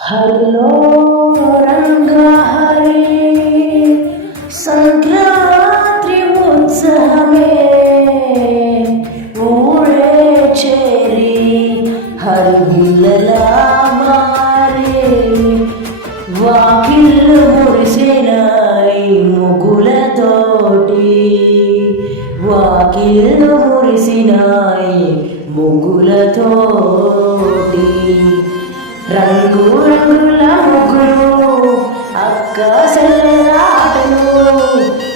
హరిలో రంగహరి సంక్రాంతి ఉత్సవమే ఊరే చేరి హరివిల్లలా మారే వాకిళ్ళు మురిసినాయి ముగ్గులతోటి వాకిళ్ళు మురిసినాయి ముగ్గులతోటి రంగు రంగుల ముగ్గులు అక్క సెల్లాటలు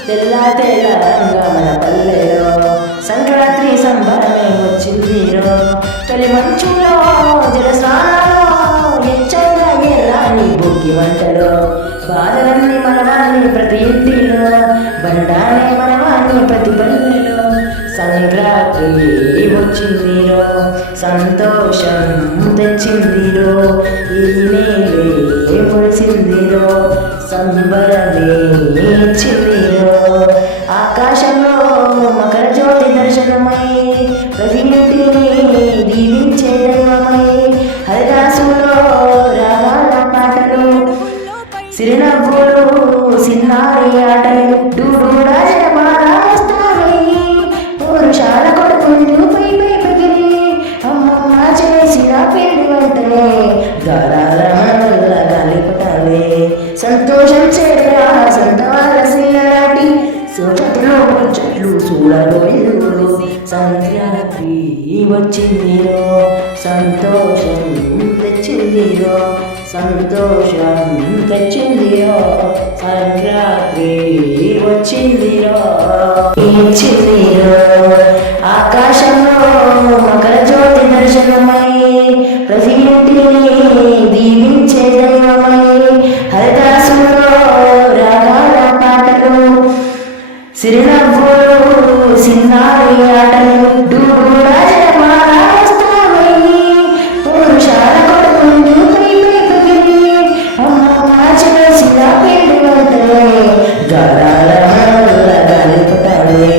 తెల్ల తెల్ల రంగమల పల్లెలో సంక్రాంతి సంబరమే వచ్చిందిరో తొలి మంచులో జలస్నానాలో ఎచ్చగా ఎర్రాని బుగ్గి వంటలో బాధలన్నీ మనవాణి ప్రతి ఇంటిలో బండానే మనవాణి ప్రతి పల్లెలో సంక్రాంతి వచ్చిందిరో సంతోషం తెచ్చిందిరో ఈ నేలే మురిసిందిరో సంబరమే ఇచ్చిందిరో ఆకాశంలో మకర జ్యోతి దర్శనమై ప్రతి ఇంటిని దీవించే దైవమై హరిదాసులో రాగాల పాటలు సిరినవ్వులు సిన్నారి ఆటలు డూడు రాజమాల వస్తాయి పురుషాల కొడుకుంటూ పై పై పగిలి అమ్మమ్మ చేసిన పిండి వంటలే దారాల మనవల్ల గాలిపటాలే సంతోషం చేరా సంతాల సిల్లలాటి సోచతులు చెట్లు చూడబోయేరు సంక్రాంతి వచ్చిందిరో సంతోషం తెచ్చిందిరో సంతోషం తెచ్చిందిరో సంక్రాంతి వచ్చిందిరో ఇచ్చిందిరో ఆకాశంలో మకర జ్యోతి దర్శనమై ప్రతి ఇంటిని దీవించే దైవమై హరిదాసులో రాగాల పాటలు సిరినవ్వులు సిన్నారి ఆటలు డూడు రాజమాల వస్తాయి పురుషాల కొడుకుంటూ పై పై పగిలి అమ్మమ్మ చేసిన పిండి వంటలే గారాల మనవల్ల గాలిపటాలే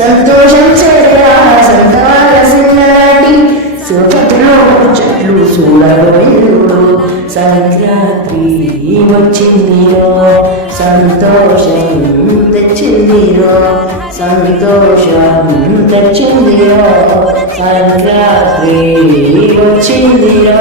సంతోషం చేరా సంతాల సిన్నలాటి సోచతులు చెట్లు చూడబోయేరు సంక్రాంతి వచ్చిందిరో సంతోషం తెచ్చిందిరో సంతోషం తెచ్చిందిరో సంక్రాంతి వచ్చిందిరో